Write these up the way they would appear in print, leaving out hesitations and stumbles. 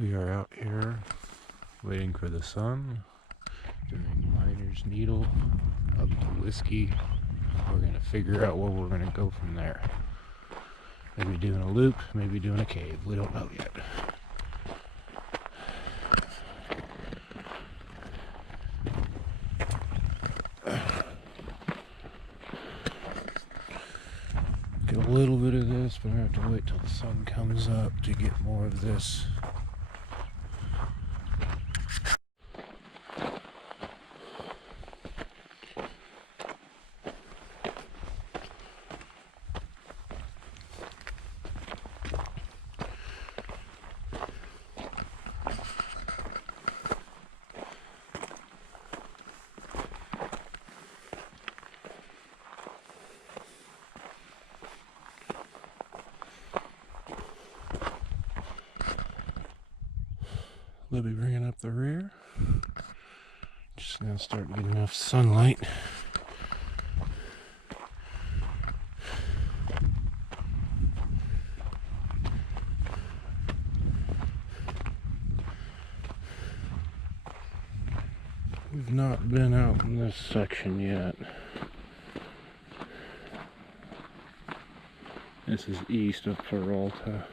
We are out here waiting for the sun, doing miner's needle up to whiskey. We're going to figure out where we're going to go from there. Maybe doing a loop, maybe doing a cave. We don't know yet. Get a little bit of this, but I have to wait till the sun comes up to get more of this. Libby bringing up the rear. Just now starting to get enough sunlight. We've not been out in this section yet. This is east of Peralta.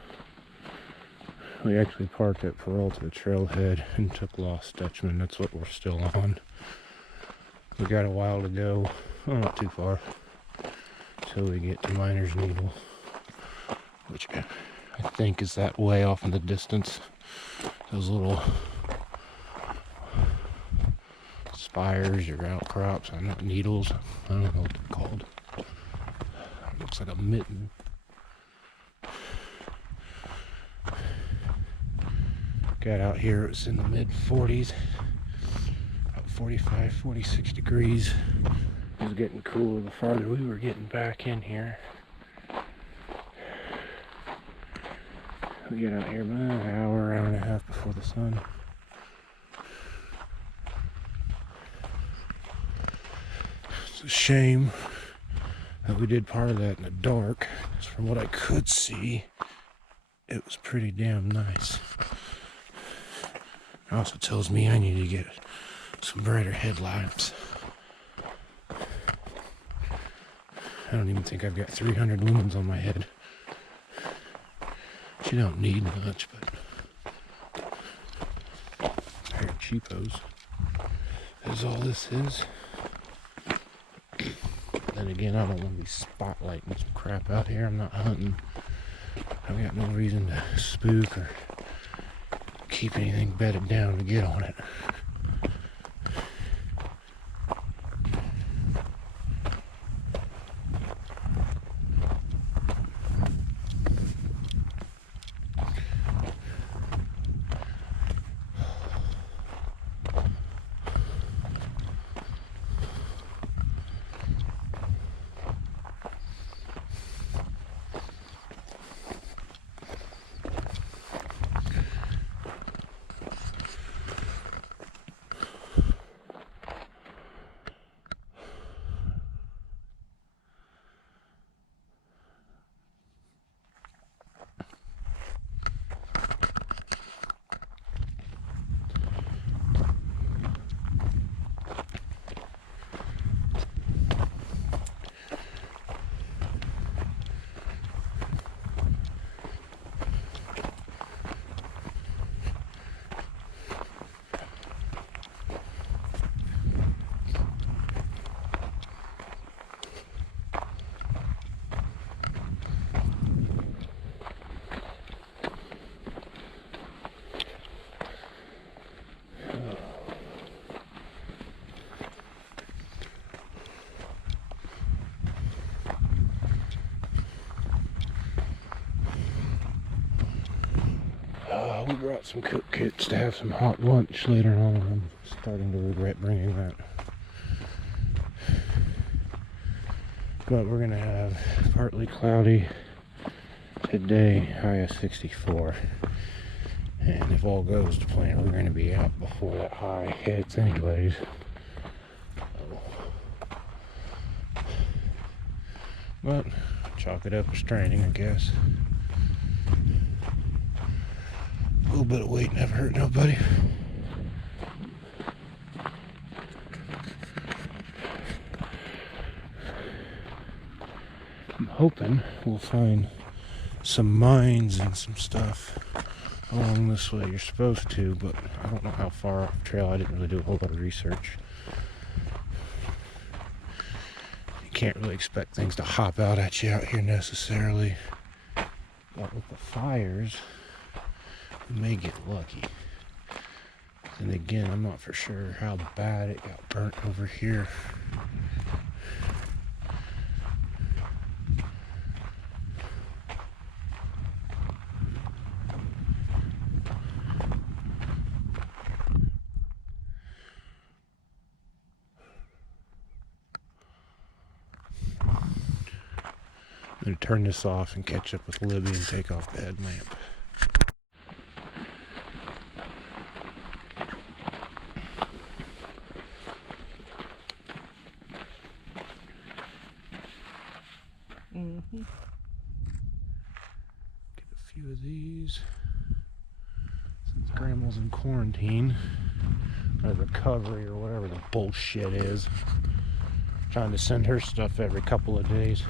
We actually parked at Peralta Trailhead and took Lost Dutchman. That's what we're still on. We got a while to go. Well, not too far. Till we get to Miner's Needle, which I think is that way off in the distance. Those little spires or outcrops, I don't know, needles. I don't know what they're called. Looks like a mitten. Got out here, it was in the mid 40s, about 45, 46 degrees. It was getting cooler the farther we were getting back in here. We get out here about an hour and a half before the sun. It's a shame that we did part of that in the dark, because from what I could see, it was pretty damn nice. It also tells me I need to get some brighter headlamps. I don't even think I've got 300 lumens on my head. You don't need much, but they're cheapos. That's all this is. Then again, I don't want to be spotlighting some crap out here. I'm not hunting. I've got no reason to spook or keep anything bedded down to get on it. We brought some cook kits to have some hot lunch later on. I'm starting to regret bringing that. But we're going to have partly cloudy today, high of 64. And if all goes to plan, we're going to be out before that high hits anyways. But chalk it up as training, I guess. A little bit of weight never hurt nobody. I'm hoping we'll find some mines and some stuff along this way. You're supposed to, but I don't know how far off the trail. I didn't really do a whole lot of research. You can't really expect things to hop out at you out here necessarily. But with the fires, we may get lucky. And again, I'm not for sure how bad it got burnt over here. I'm going to turn this off and catch up with Libby and take off the headlamp. Get a few of these. Since Grandma's in quarantine, or recovery, or whatever the bullshit is. Trying to send her stuff every couple of days.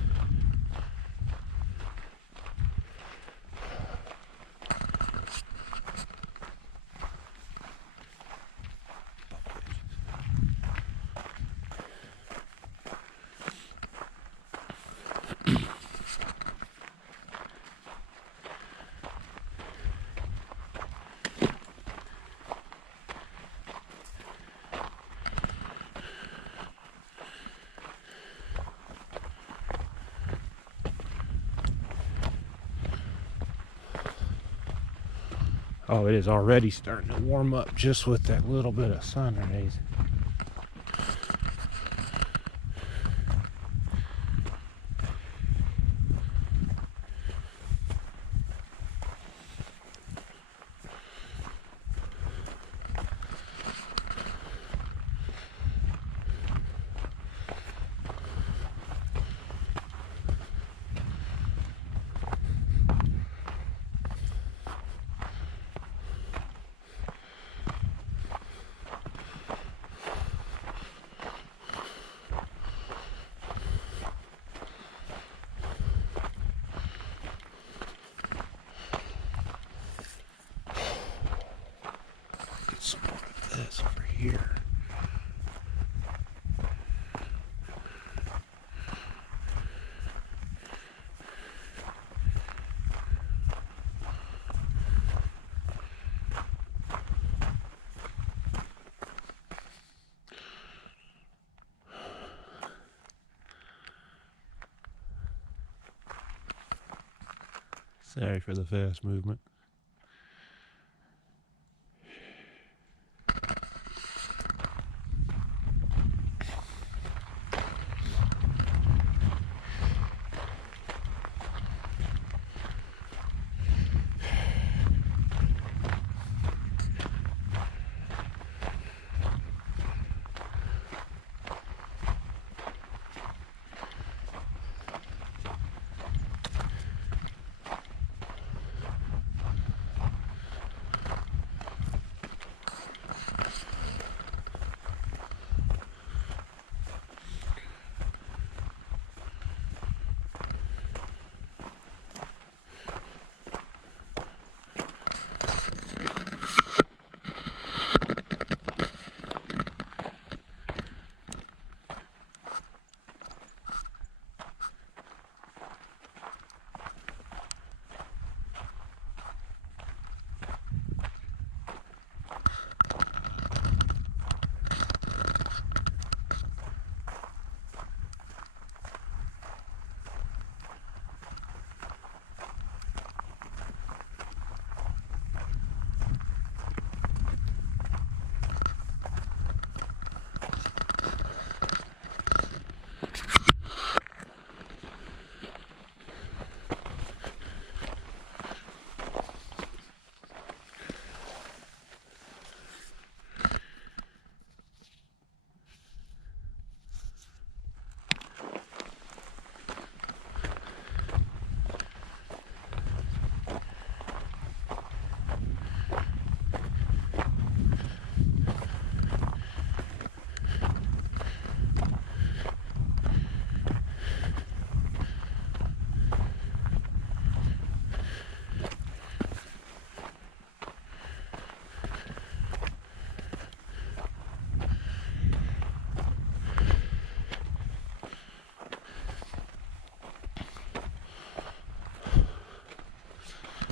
Oh, it is already starting to warm up just with that little bit of sun rays. Some more of this over here. Sorry for the fast movement.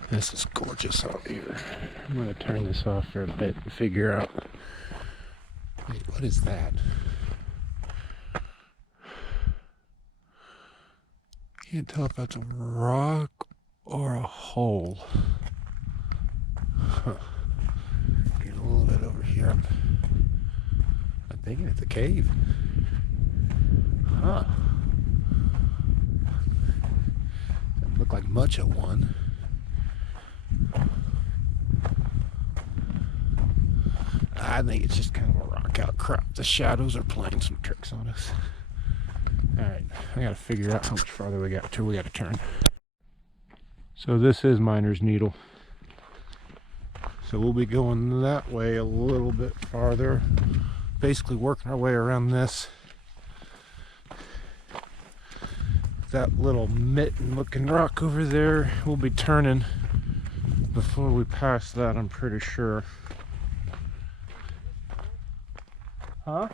This is gorgeous out here. I'm gonna turn this off for a bit and figure out. Wait, what is that? Can't tell if that's a rock or a hole. Huh. Get a little bit over here. I'm thinking it's a cave. Huh. Doesn't look like much of one. I think it's just kind of a rock outcrop. The shadows are playing some tricks on us. Alright, I gotta figure out how much farther we got till we gotta turn. So this is Miner's Needle. So we'll be going that way a little bit farther. Basically working our way around this. That little mitten looking rock over there. We'll be turning before we pass that, I'm pretty sure. Huh?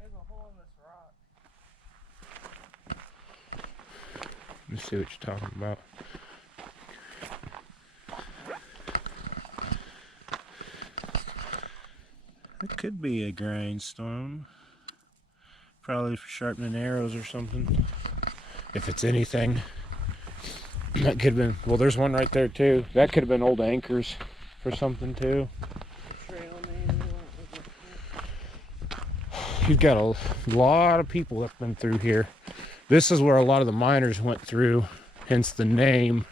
There's a hole in this rock. Let me see what you're talking about. It could be a grindstone. Probably for sharpening arrows or something. If it's anything. That could have been, well, there's one right there too. That could have been old anchors for something too. You've got a lot of people that's been through here. This is where a lot of the miners went through, hence the name.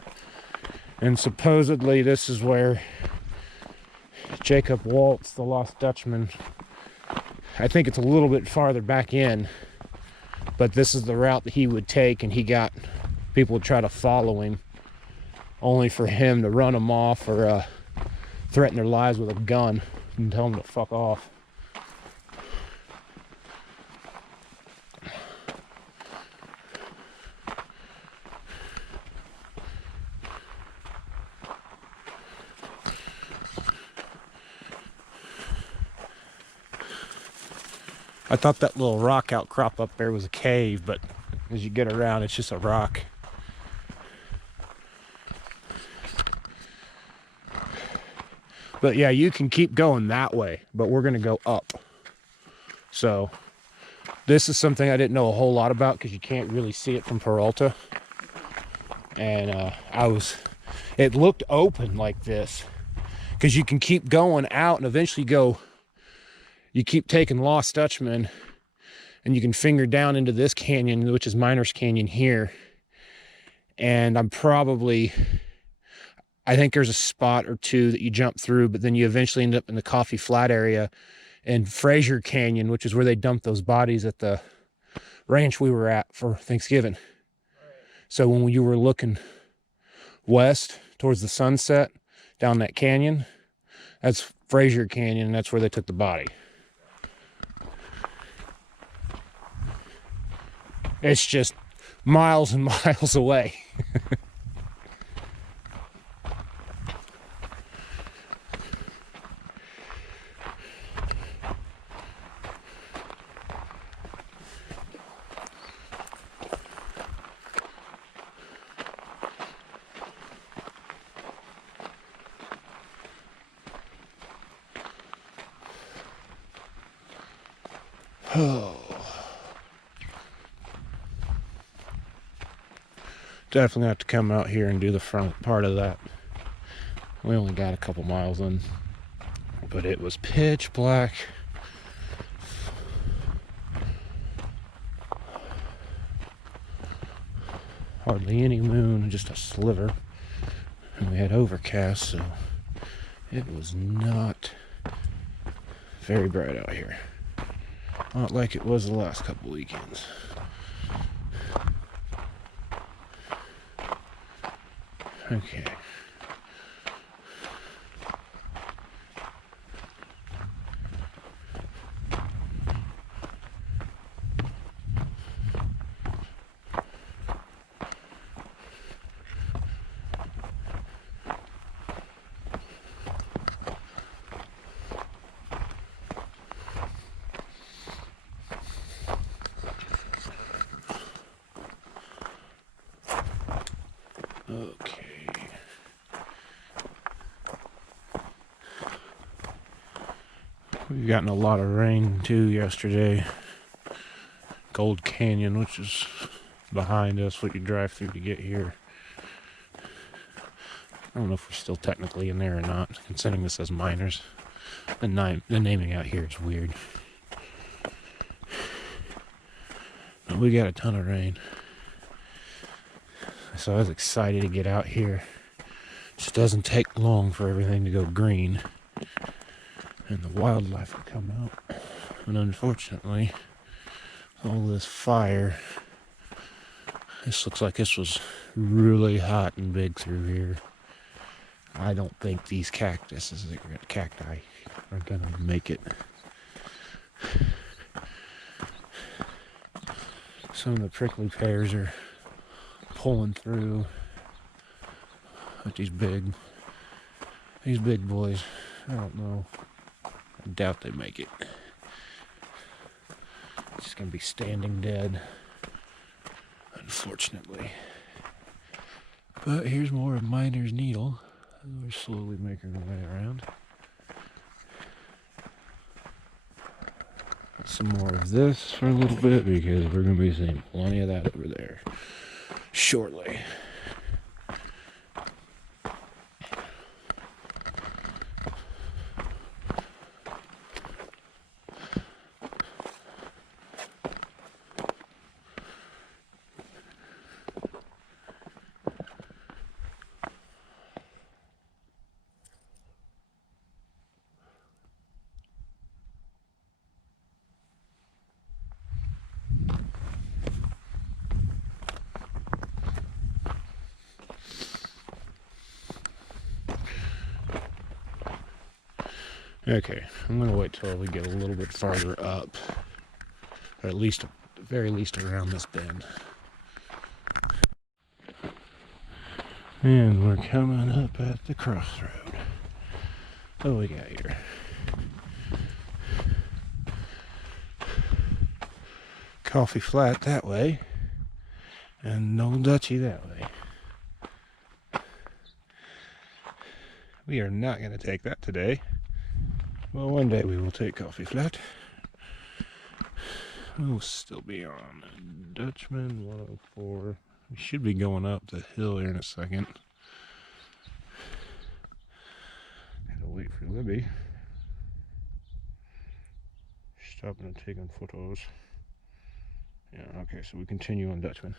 And supposedly this is where Jacob Waltz, the Lost Dutchman, I think it's a little bit farther back in, but this is the route that he would take, and he got people to try to follow him, only for him to run them off or threaten their lives with a gun and tell them to fuck off. I thought that little rock outcrop up there was a cave, but as you get around, it's just a rock. But yeah, you can keep going that way, but we're gonna go up. So this is something I didn't know a whole lot about because you can't really see it from Peralta. And it looked open like this because you can keep going out and eventually go. You keep taking Lost Dutchman and you can finger down into this canyon, which is Miner's Canyon here. And I think there's a spot or two that you jump through, but then you eventually end up in the Coffee Flat area and Fraser Canyon, which is where they dumped those bodies at the ranch we were at for Thanksgiving. Right. So when you were looking west towards the sunset down that canyon, that's Fraser Canyon, and that's where they took the body. It's just miles and miles away. Oh. Definitely have to come out here and do the front part of that. We only got a couple miles in, but it was pitch black. Hardly any moon, just a sliver. And we had overcast, so it was not very bright out here. Not like it was the last couple weekends. Okay. Okay. We've gotten a lot of rain too yesterday. Gold Canyon, which is behind us, what you drive through to get here. I don't know if we're still technically in there or not, considering this says miners. The naming out here is weird. But we got a ton of rain. So I was excited to get out here. It just doesn't take long for everything to go green. And the wildlife will come out. And unfortunately, all this fire. This looks like this was really hot and big through here. I don't think these cacti are gonna make it. Some of the prickly pears are pulling through. But these big boys, I don't know. I doubt they make it. It's just gonna be standing dead, unfortunately. But here's more of Miner's Needle. We're slowly making our way around. Some more of this for a little bit because we're going to be seeing plenty of that over there shortly. Okay, I'm going to wait till we get a little bit farther up, or at least, very least around this bend. And we're coming up at the crossroad. What do we got here? Coffee Flat that way, and No Dutchie that way. We are not going to take that today. Well, one day we will take Coffee Flat. We'll still be on Dutchman 104. We should be going up the hill here in a second. Gotta wait for Libby. Stopping and taking photos. Yeah, okay, so we continue on Dutchman.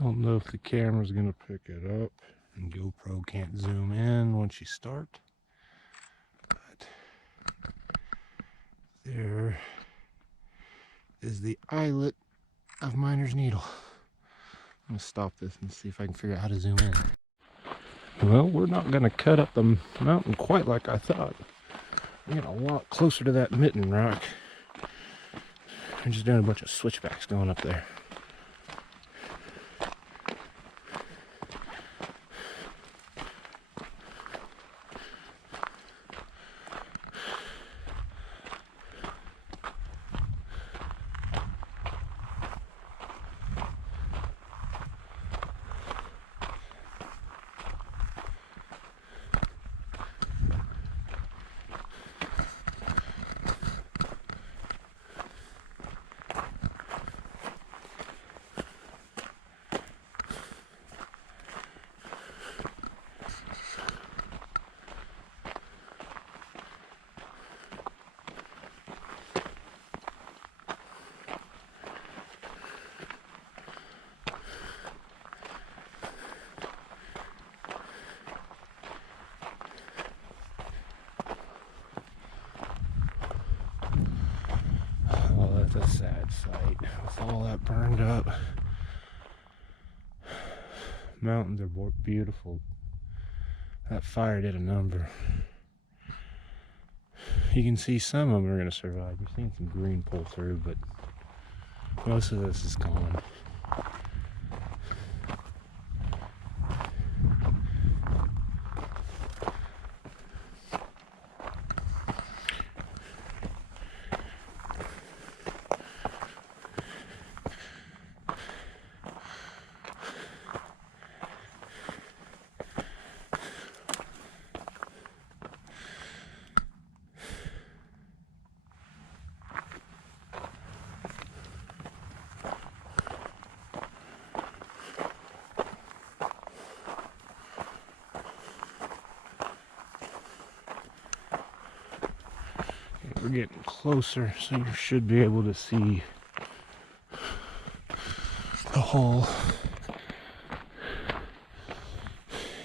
I don't know if the camera's gonna pick it up, and GoPro can't zoom in once you start, but there is the eyelet of Miner's Needle. I'm gonna stop this and see if I can figure out how to zoom in. Well, we're not gonna cut up the mountain quite like I thought. We're getting a lot closer to that mitten rock. I'm just doing a bunch of switchbacks going up there. A sad sight with all that burned up. Mountains are beautiful. That fire did a number. You can see some of them are going to survive. You're seeing some green pull through, but most of this is gone. We're getting closer, so you should be able to see the hole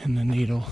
in the needle.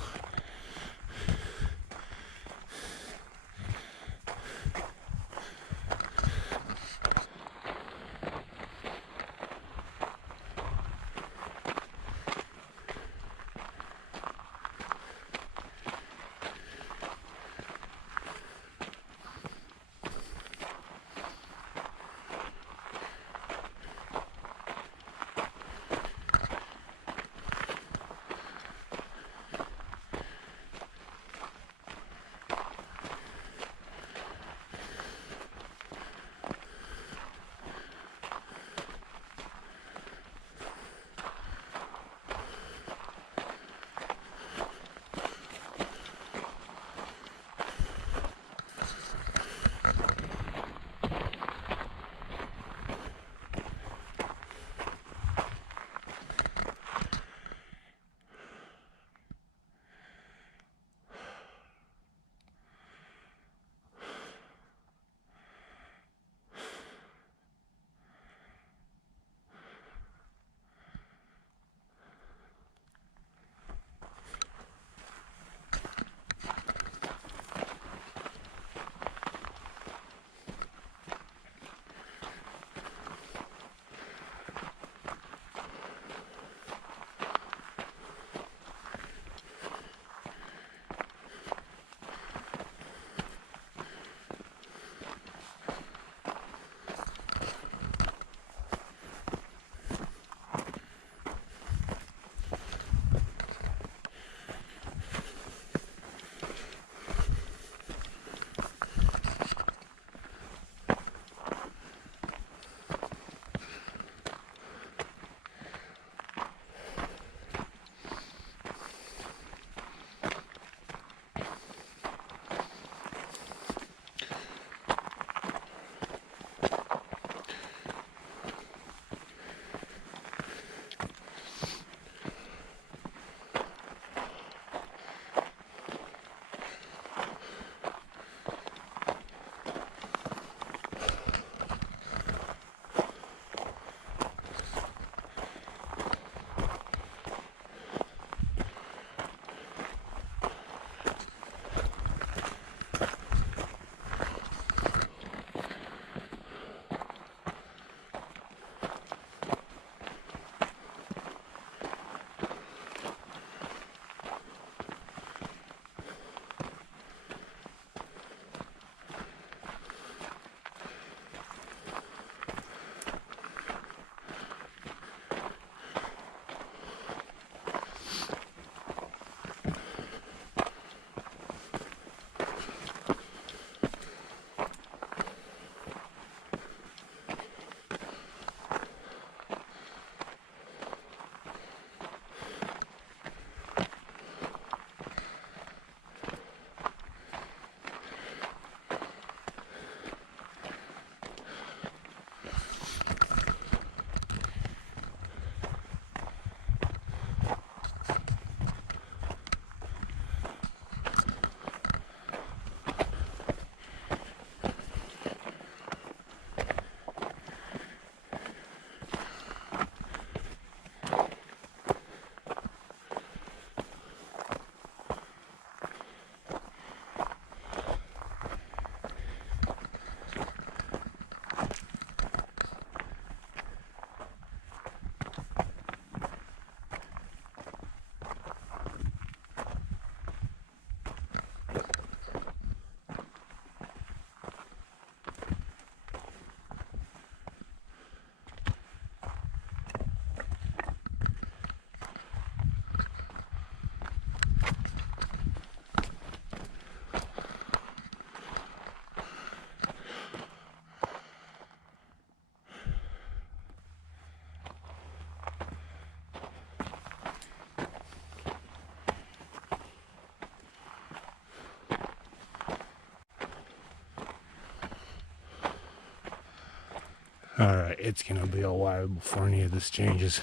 Alright, it's gonna be a while before any of this changes.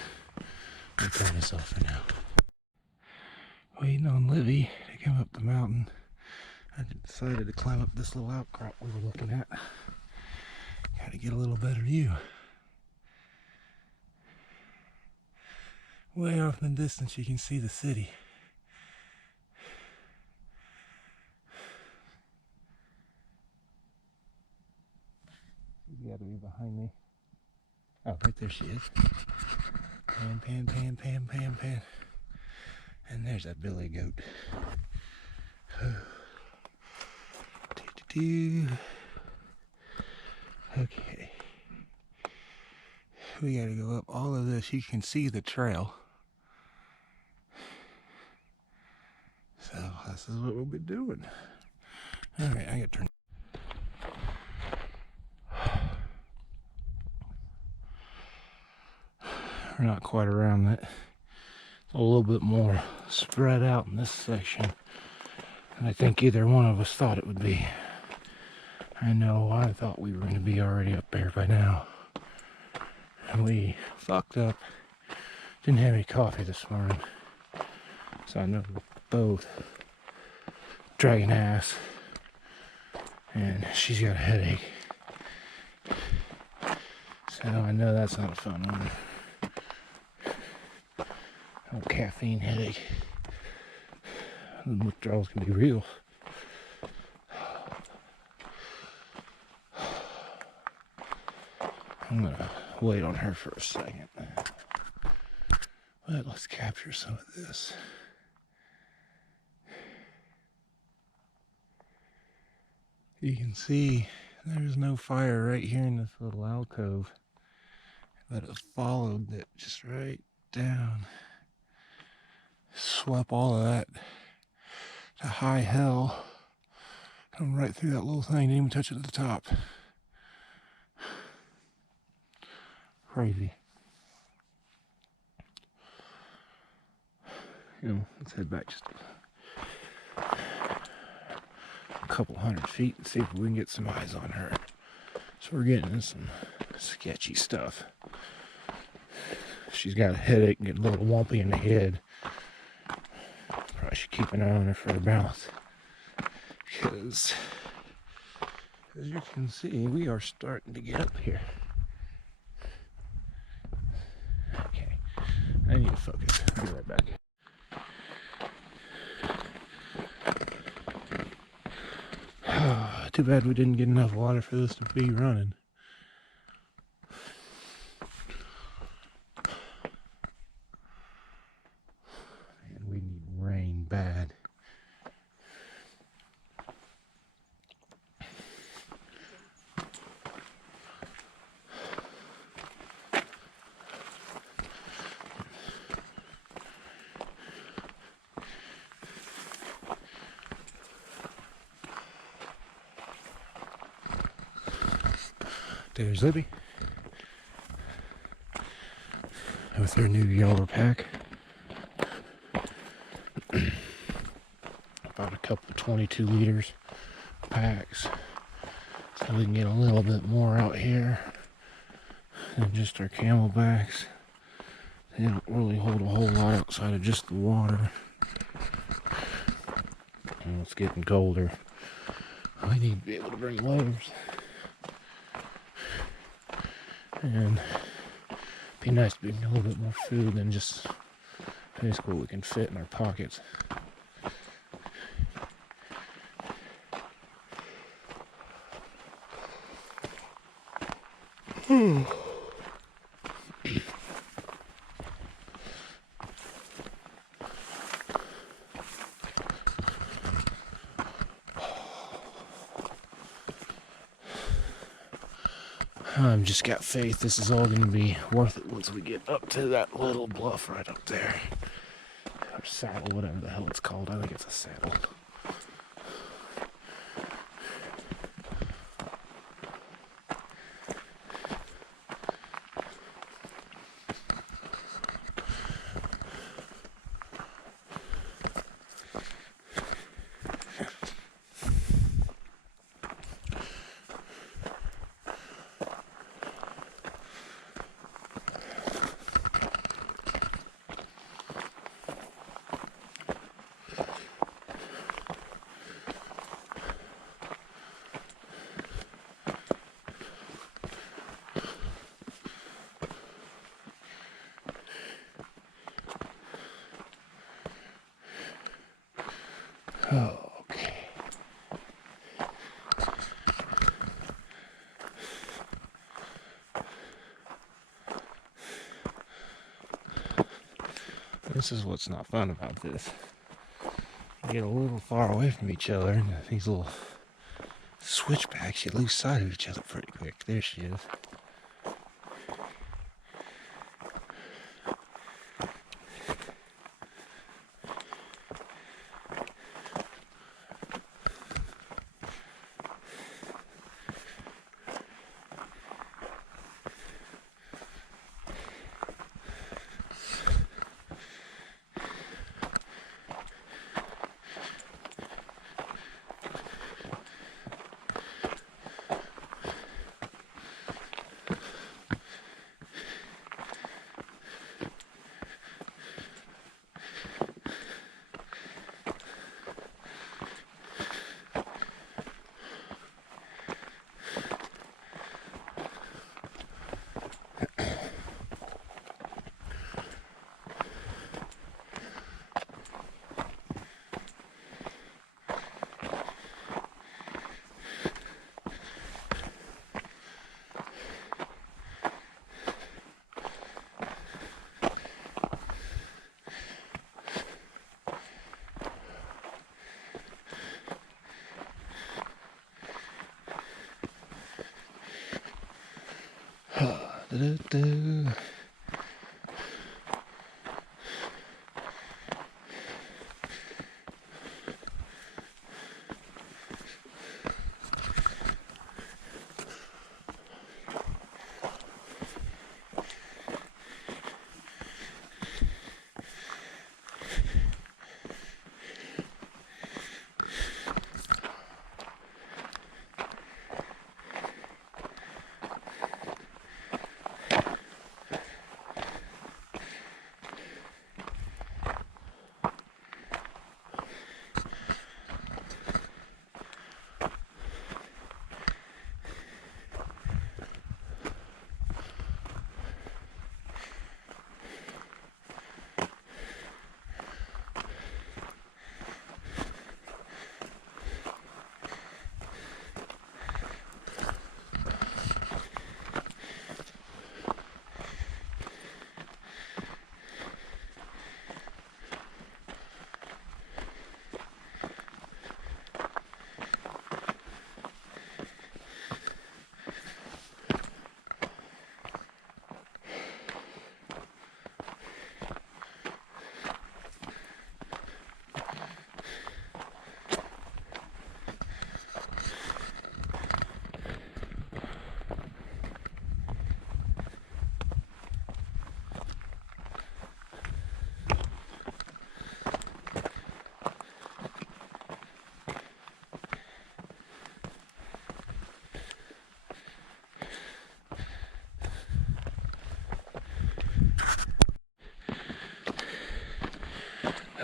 I'll turn this off for now. Waiting on Livy to come up the mountain. I decided to climb up this little outcrop we were looking at. Got to get a little better view. Way off in the distance you can see the city. She's got to be behind me. Oh, right there she is. Pan, pan, pan, pan, pan, pan. And there's that billy goat. Okay. We gotta go up all of this. You can see the trail. So this is what we'll be doing. Alright, I gotta turn. We're not quite around that. It's a little bit more spread out in this section than I think either one of us thought it would be. I know I thought we were going to be already up there by now. And we fucked up. Didn't have any coffee this morning. So I know we're both dragging ass. And she's got a headache. So I know that's not a fun one. Oh, caffeine headache. The withdrawals can be real. I'm gonna wait on her for a second. But let's capture some of this. You can see there's no fire right here in this little alcove, but it followed it just right down. Swept all of that to high hell. Come right through that little thing, didn't even touch it at the top. Crazy. You know, let's head back just a couple 100 feet and see if we can get some eyes on her. So we're getting into some sketchy stuff. She's got a headache and getting a little wumpy in the head. Probably should keep an eye on her for her balance. Because, as you can see, we are starting to get up here. Okay, I need to focus. I'll be right back. Too bad we didn't get enough water for this to be running. And we need rain bad. There's Libby with her new yellow pack. About a couple 22 liters packs, so we can get a little bit more out here than just our camelbacks. They don't really hold a whole lot outside of just the water. And it's getting colder. I need to be able to bring layers. And it'd be nice to bring a little bit more food than just basically what we can fit in our pockets. I've just got faith this is all going to be worth it once we get up to that little bluff right up there. Or saddle, whatever the hell it's called. I think it's a saddle. This is what's not fun about this. You get a little far away from each other, and these little switchbacks, you lose sight of each other pretty quick. There she is. Da-da-da.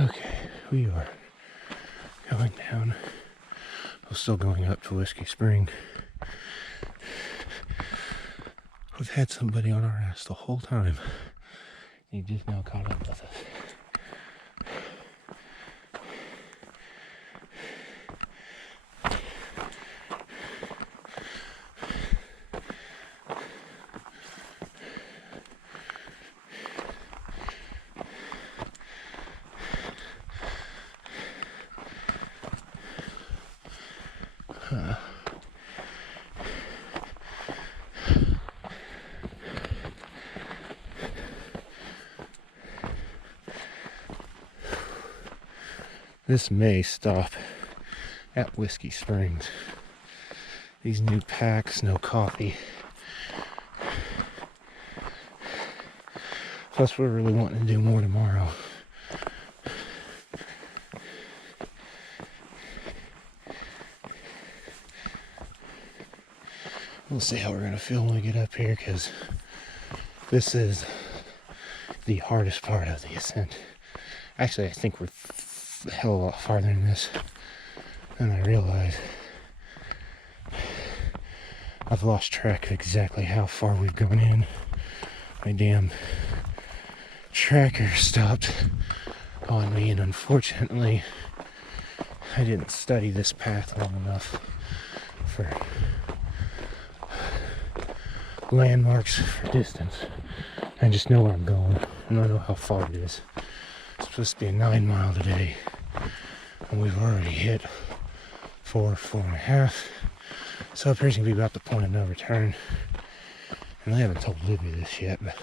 Okay, we are going down. We're still going up to Whiskey Spring. We've had somebody on our ass the whole time. He just now caught up with us. This may stop at Whiskey Springs. These new packs, no coffee. Plus we're really wanting to do more tomorrow. We'll see how we're going to feel when we get up here, because this is the hardest part of the ascent. Actually, I think we're a hell of a lot farther than this than I realized. I've lost track of exactly how far we've gone in. My damn tracker stopped on me, and unfortunately I didn't study this path long enough for landmarks for distance. I just know where I'm going and I know how far it is. supposed to be a 9 mile today, and we've already hit 4.5. So it appears to be about the point of no return. And I haven't told Libby this yet, but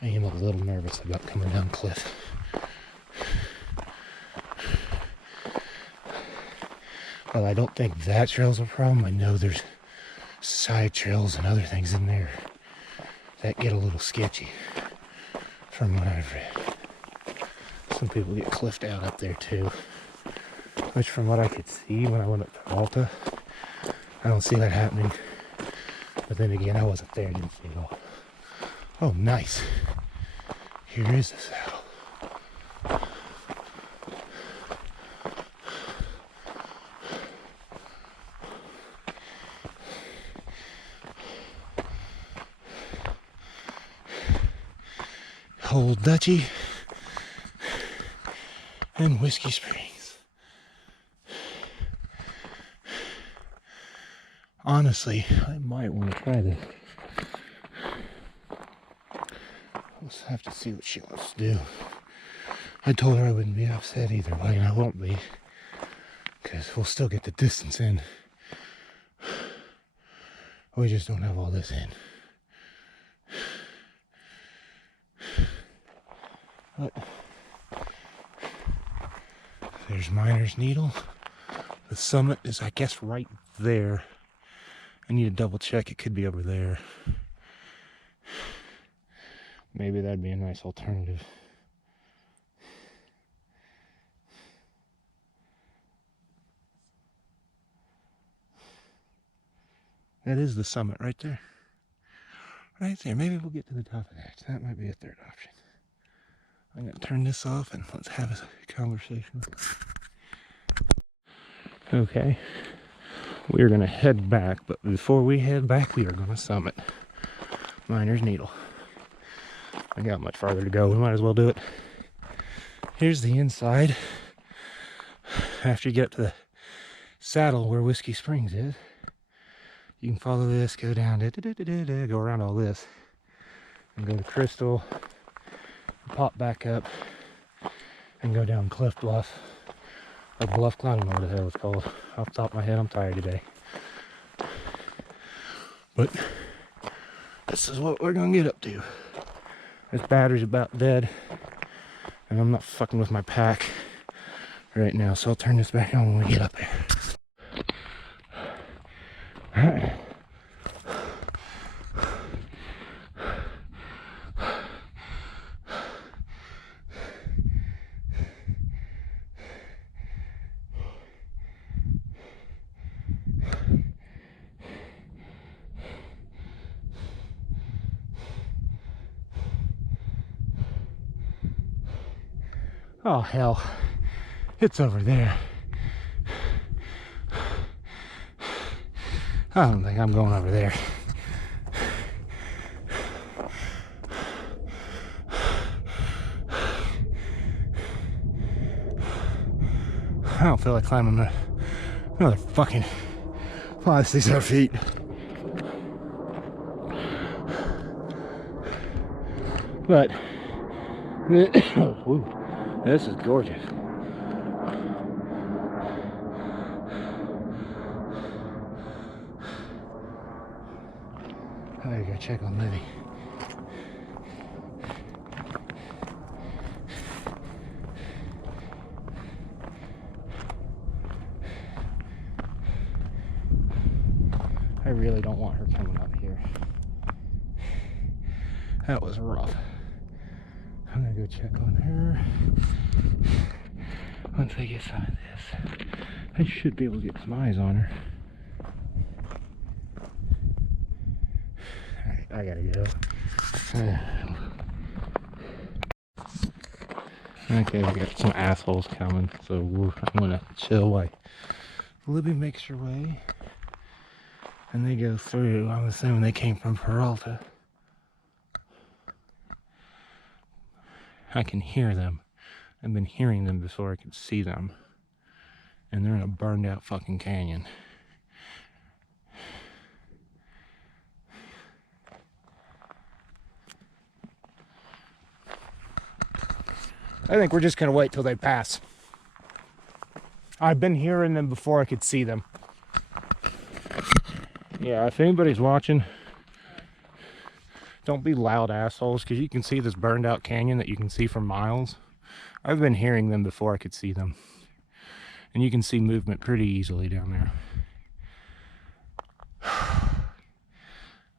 I am a little nervous about coming down cliff. Well, I don't think that trail's a problem. I know there's side trails and other things in there that get a little sketchy from what I've read. Some people get cliffed out up there too, which from what I could see when I went up to Alta, I don't see that happening. But then again, I wasn't there, didn't see it all. Oh, nice. Here is the saddle. Old Dutchie and Whiskey Springs. Honestly, I might want to try this. We'll have to see what she wants to do. I told her I wouldn't be upset either way, and I won't be, because we'll still get the distance in. We just don't have all this in. But there's Miner's Needle. The summit is, I guess, right there. I need to double check. It could be over there. Maybe that'd be a nice alternative. That is the summit right there. Right there. Maybe we'll get to the top of that. That might be a third option. I'm going to turn this off and let's have a conversation. Okay. We are going to head back, but before we head back, we are going to summit Miner's Needle. I got much farther to go. We might as well do it. Here's the inside. After you get up to the saddle where Whiskey Springs is, you can follow this, go down, go around all this, and go to Crystal, pop back up, and go down Cliff Bluff, or Bluff Climb, I don't know what the hell it's called. Off the top of my head, I'm tired today. But this is what we're gonna get up to. This battery's about dead, and I'm not fucking with my pack right now, so I'll turn this back on when we get up there. Alright. Oh hell, it's over there. I don't think I'm going over there. I don't feel like climbing another fucking 500-600 feet. But whew, this is gorgeous. I gotta go check on Libby. I really don't want her coming up here. That was rough. I'm gonna go check on her. Once I get some of this, I should be able to get some eyes on her. Alright, I gotta go. Okay, we got some assholes coming, so I'm gonna chill while Libby makes her way. And they go through. I'm assuming they came from Peralta. I can hear them. I've been hearing them before I could see them. And they're in a burned out fucking canyon. I think we're just gonna wait till they pass. I've been hearing them before I could see them. Yeah, if anybody's watching, don't be loud assholes, because you can see this burned out canyon that you can see for miles. I've been hearing them before I could see them. And you can see movement pretty easily down there.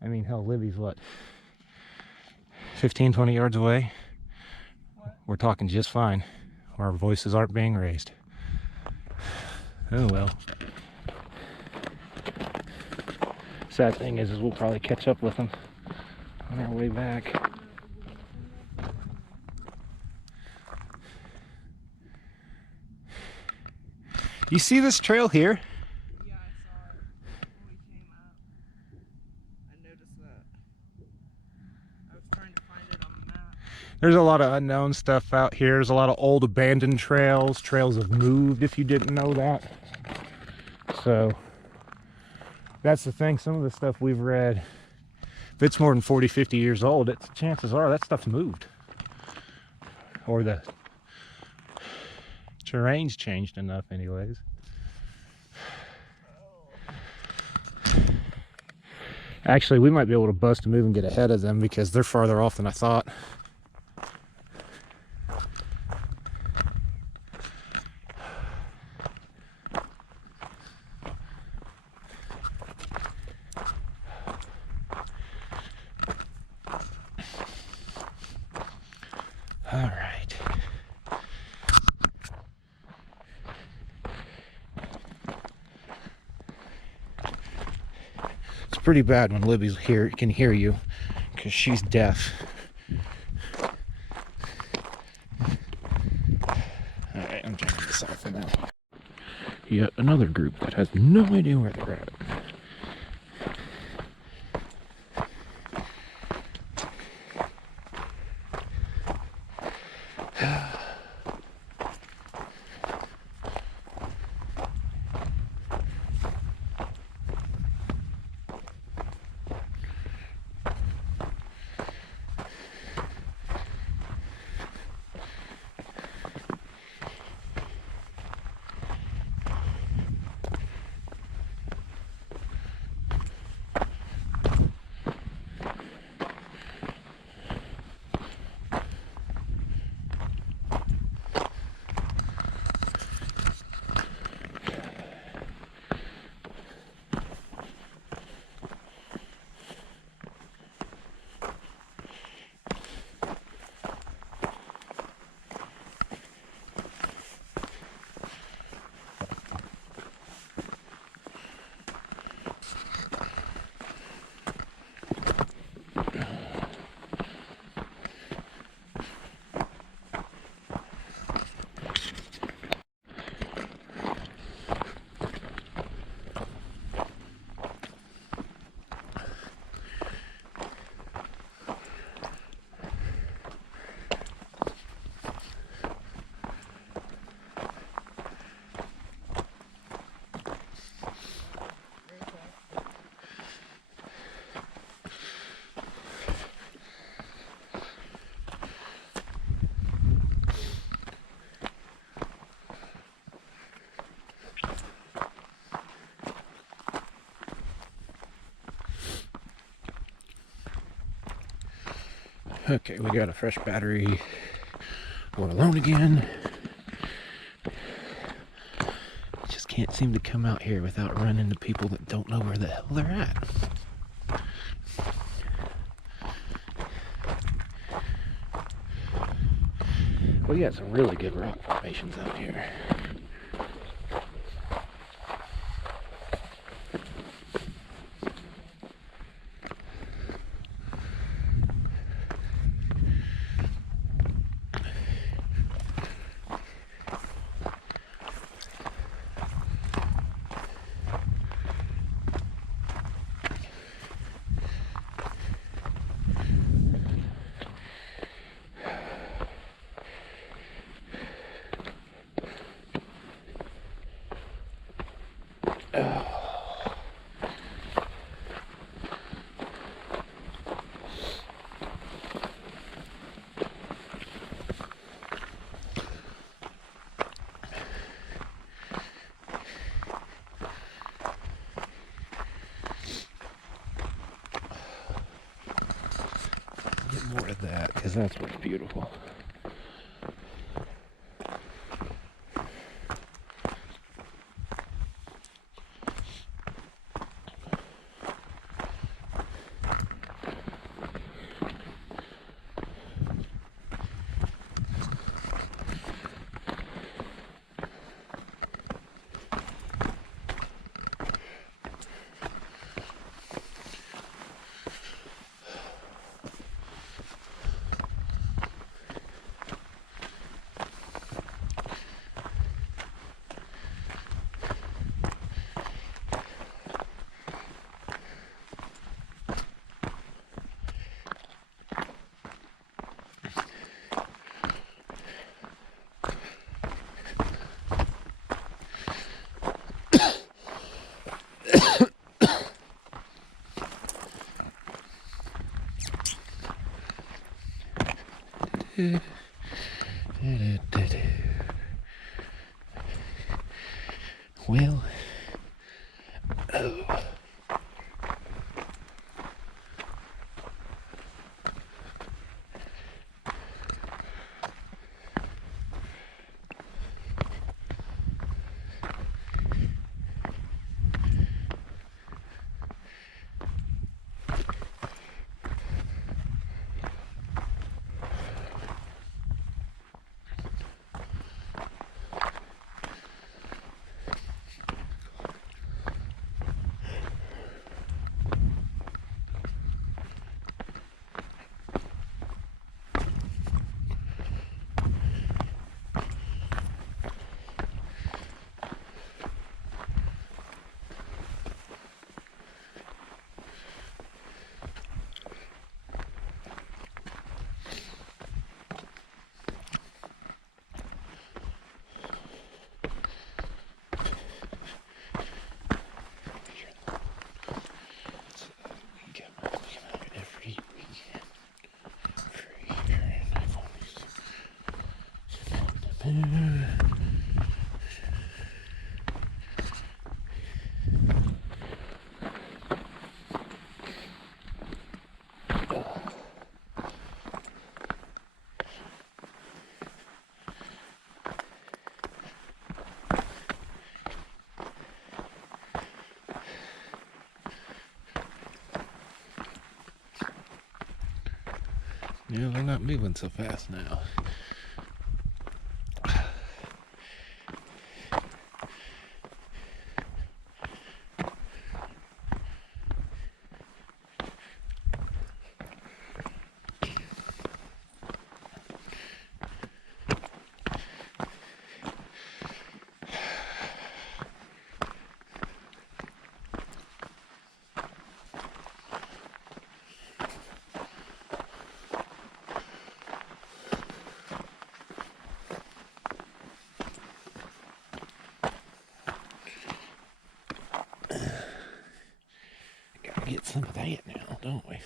I mean, hell, Libby's what? 15, 20 yards away? What? We're talking just fine. Our voices aren't being raised. Oh well. Sad thing is we'll probably catch up with them on our way back. You see this trail here? Yeah, I saw it when we came up. I noticed that. I was trying to find it on the map. There's a lot of unknown stuff out here. There's a lot of old abandoned trails. Trails have moved, if you didn't know that. So that's the thing. Some of the stuff we've read, if it's more than 40, 50 years old, chances are that stuff's moved. Or the terrain's changed enough anyways. Actually, we might be able to bust a move and get ahead of them because they're farther off than I thought. All right. It's pretty bad when Libby's here can hear you because she's deaf. All right, I'm turning this off for now. Yet another group that has no idea where they're at. Okay, we got a fresh battery. We're alone again. Just can't seem to come out here without running into people that don't know where the hell they're at. We got some really good rock formations out here. because that's what's beautiful. Well, oh. Yeah, they're not moving so fast now. Gotta get some of that now, don't we?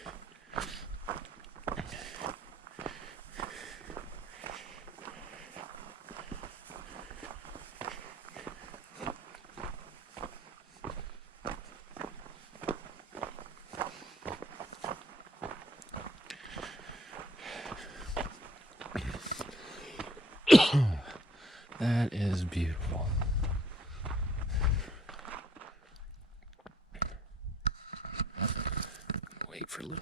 That is beautiful. Wait for Libby.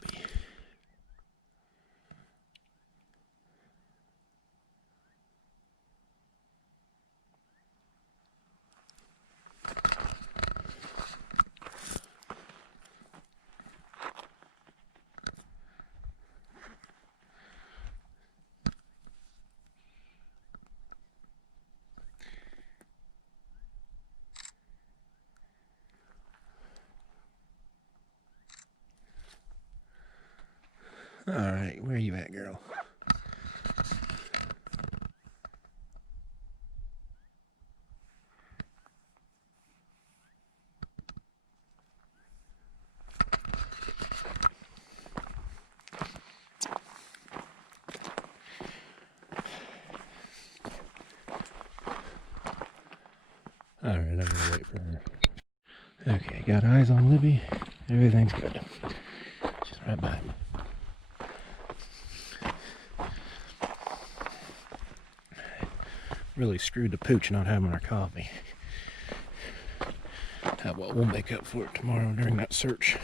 All right, where are you at, girl? All right, I'm gonna wait for her. Okay, got eyes on Libby. Everything's good. She's right behind me. really screwed the pooch not having our coffee. Well, we'll make up for it tomorrow during that search.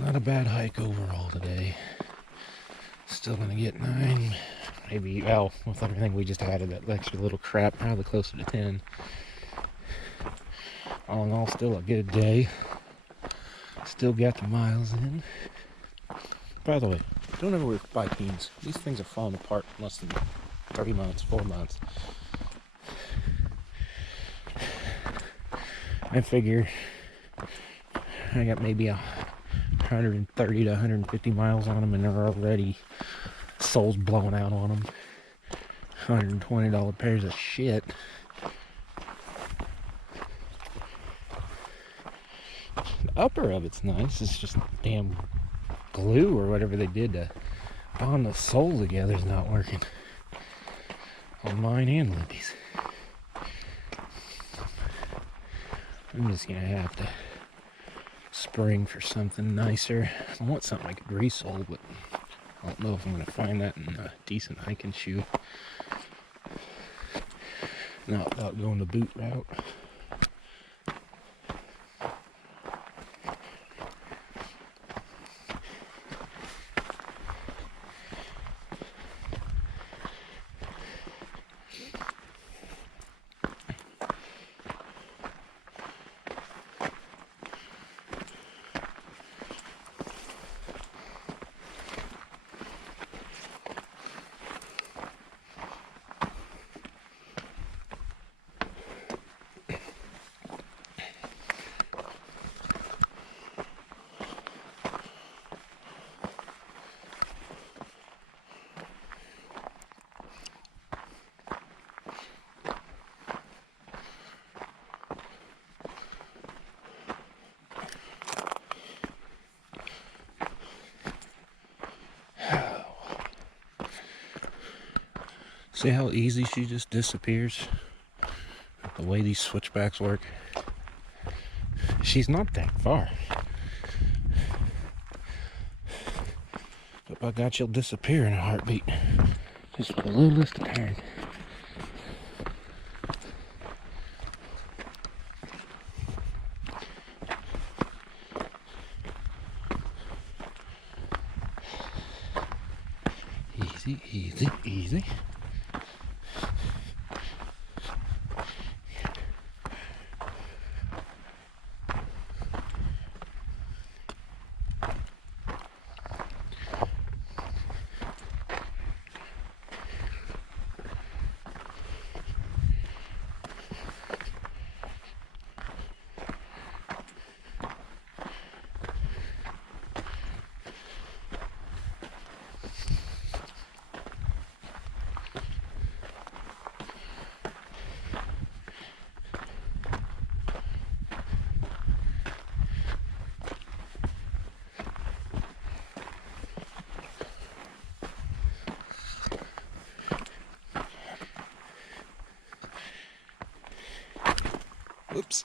Not a bad hike overall today. Still gonna get 9, maybe, well, with everything we just added, that extra little crap, probably closer to 10. All in all, still a good day. Still got the miles in. By the way, don't ever buy beans. These things are falling apart in less than 3 months, 4 months. I figure I got maybe 130 to 150 miles on them, and they're already soles blowing out on them. $120 pairs of shit. The upper of it's nice. It's just damn glue or whatever they did to bond the soles together is not working on mine and Libby's. I'm just gonna have to spring for something nicer. I want something like a grease-sole, but I don't know if I'm going to find that in a decent hiking shoe. Not without going the boot route. See how easy she just disappears? The way these switchbacks work. She's not that far. But by God, she'll disappear in a heartbeat. Just with a littlest of turn. Easy, easy, easy. Whoops.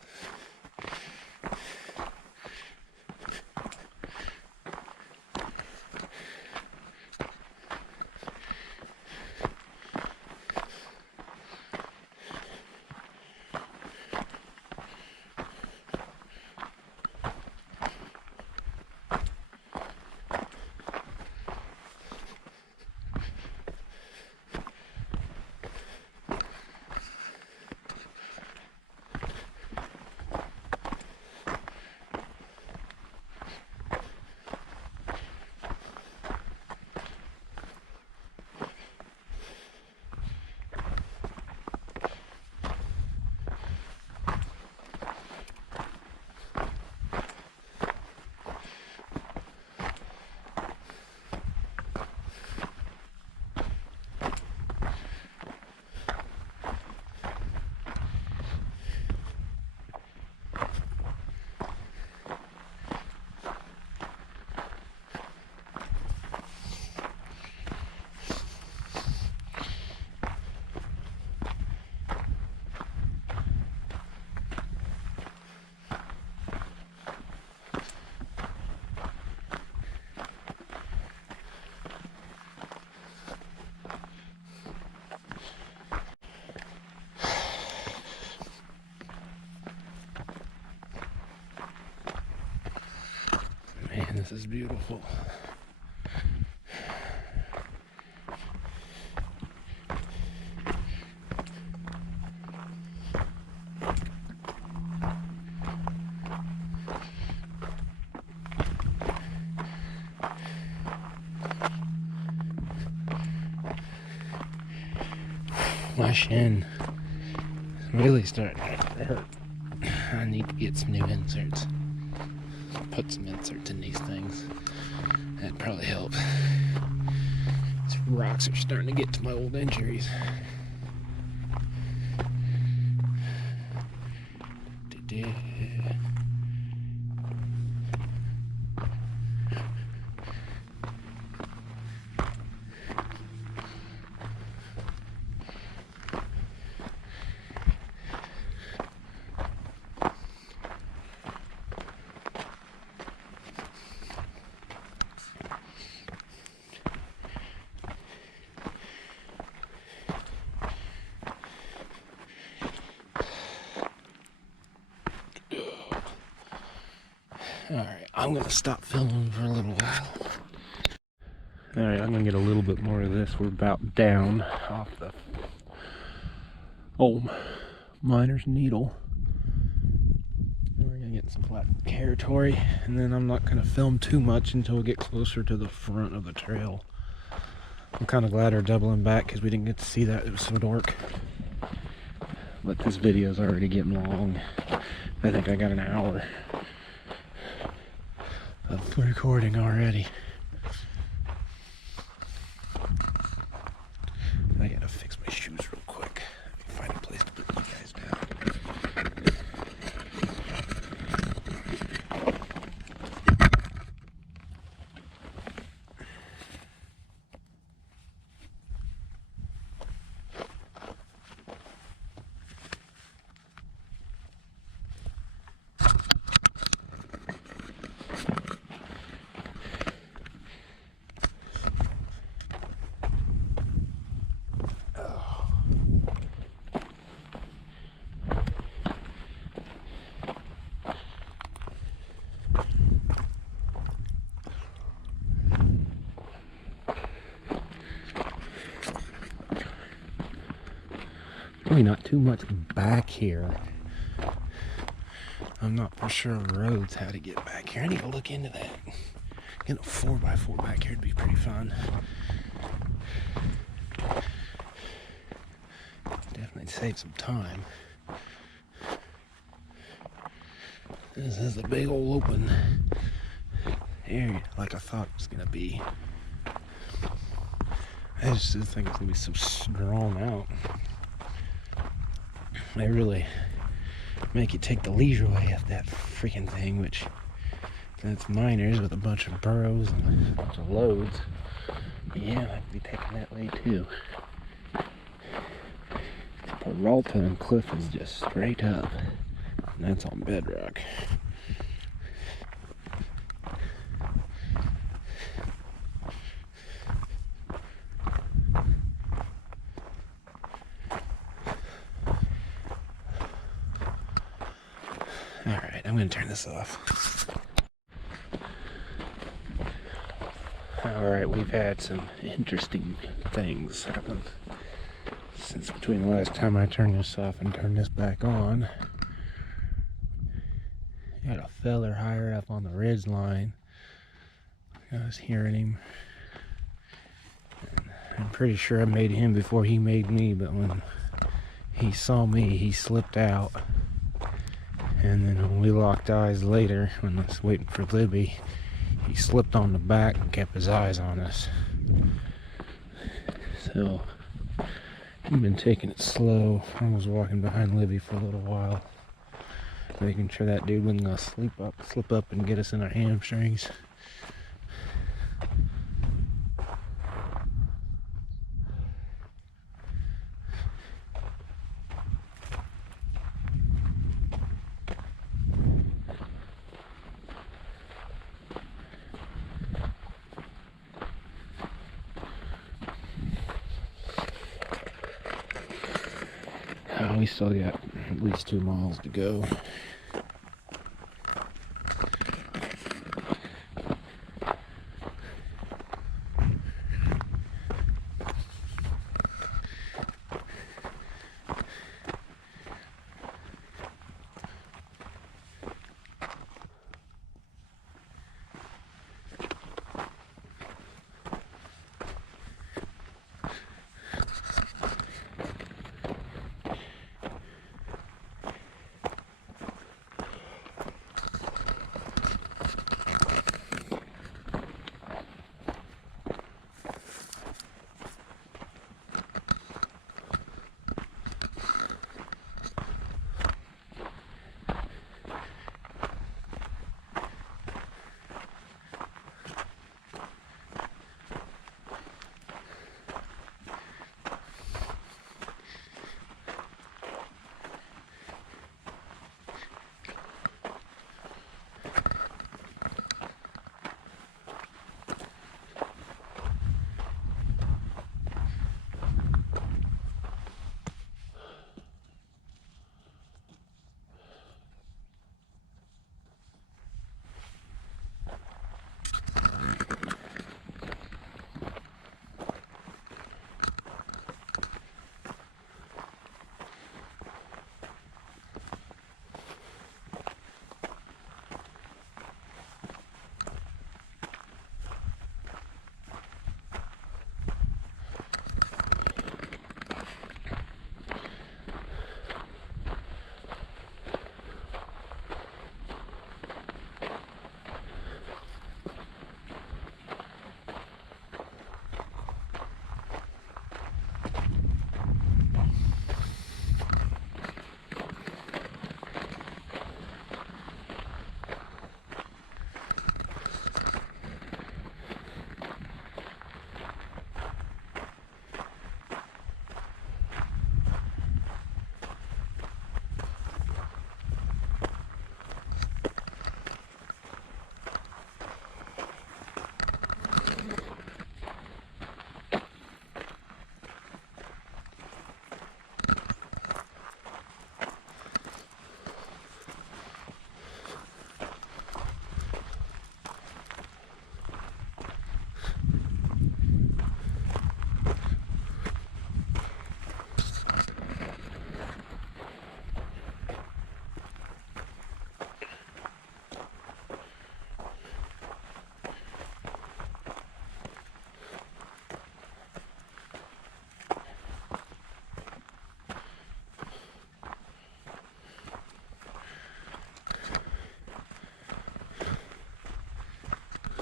Man, this is beautiful. My shin is really starting to hurt. I need to get some new inserts. Put some inserts in these things. That'd probably help. These rocks are starting to get to my old injuries. Alright, I'm gonna stop filming for a little while. Alright, I'm gonna get a little bit more of this. We're about down off the old miner's needle. And we're gonna get some flat territory, and then I'm not gonna film too much until we get closer to the front of the trail. I'm kind of glad we're doubling back because we didn't get to see that. It was so dark. But this video's already getting long. I think I got an hour of recording already. I gotta fix my shoes real quick. Let me find a place to put you guys down. Really not too much back here. I'm not for sure roads how to get back here. I need to look into that. Getting a 4x4 back here would be pretty fun. Definitely save some time. This is a big old open area like I thought it was gonna be. I just didn't think it's gonna be so drawn out. They really make you take the leisure way of that freaking thing, which that's miners with a bunch of burrows and a bunch of loads. But yeah, I'd be taking that way too. Peralta and Cliff is just straight up. And that's on bedrock. Alright, I'm gonna turn this off. Alright, we've had some interesting things happen since between the last time I turned this off and turned this back on. Got a feller higher up on the ridge line. I was hearing him. And I'm pretty sure I made him before he made me, but when he saw me, he slipped out. And then when we locked eyes later, when I was waiting for Libby, he slipped on the back and kept his eyes on us. So I've been taking it slow. I was walking behind Libby for a little while, making sure that dude wasn't gonna slip up and get us in our hamstrings. We still got at least 2 miles to go.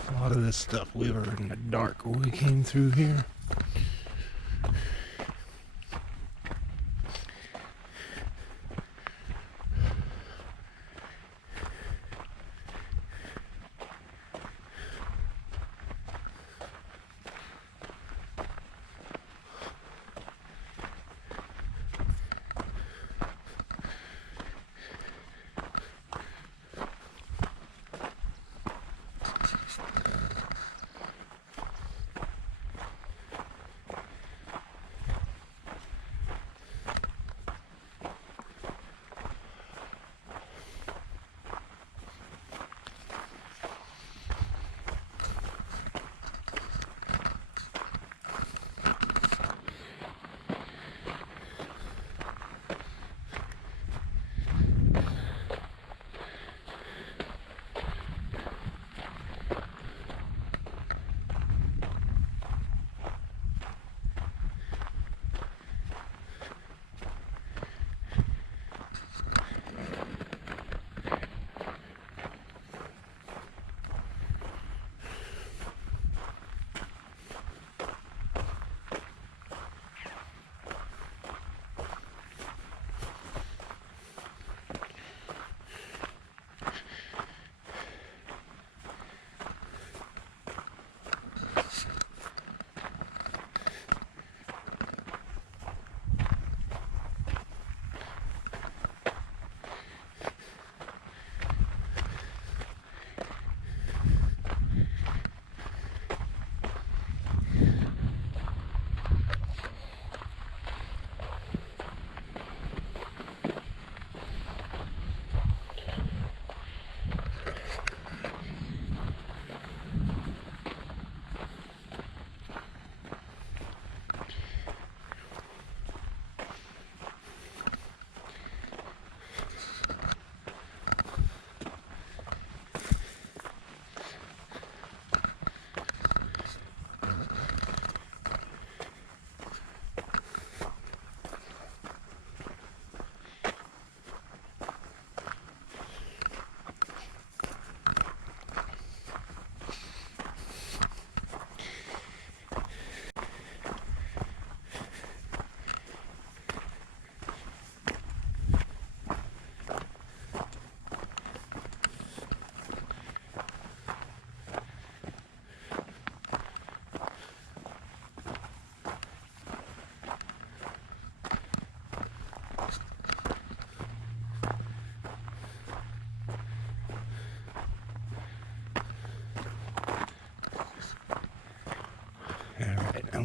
A lot of this stuff we were in the dark when we came through here.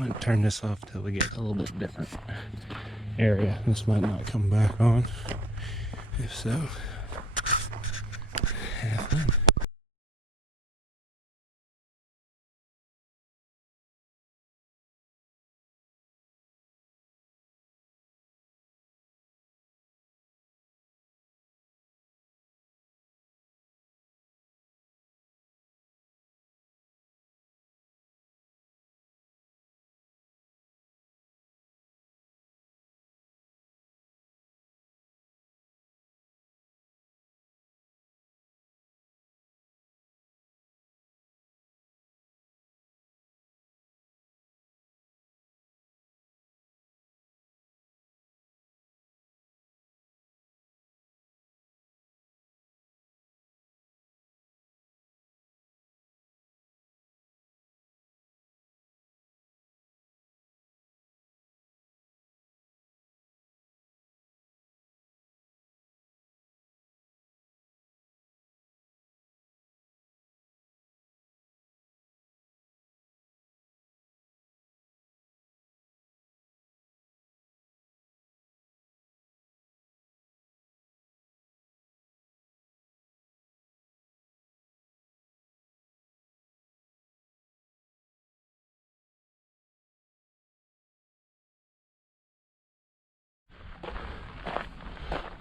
on and turn this off till we get a little bit different area. This might not come back on. If so, have fun.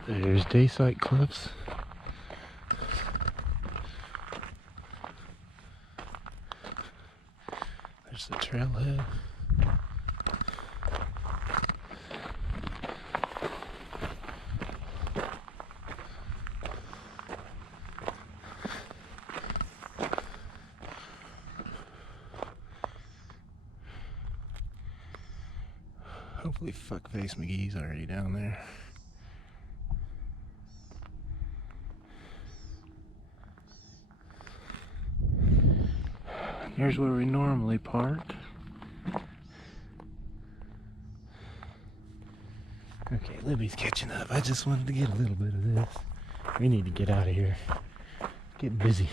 There's Dayside Cliffs. There's the trailhead. Hopefully Fuckface McGee's already down there. Here's where we normally park. Okay, Libby's catching up. I just wanted to get a little bit of this. We need to get out of here. It's getting busy.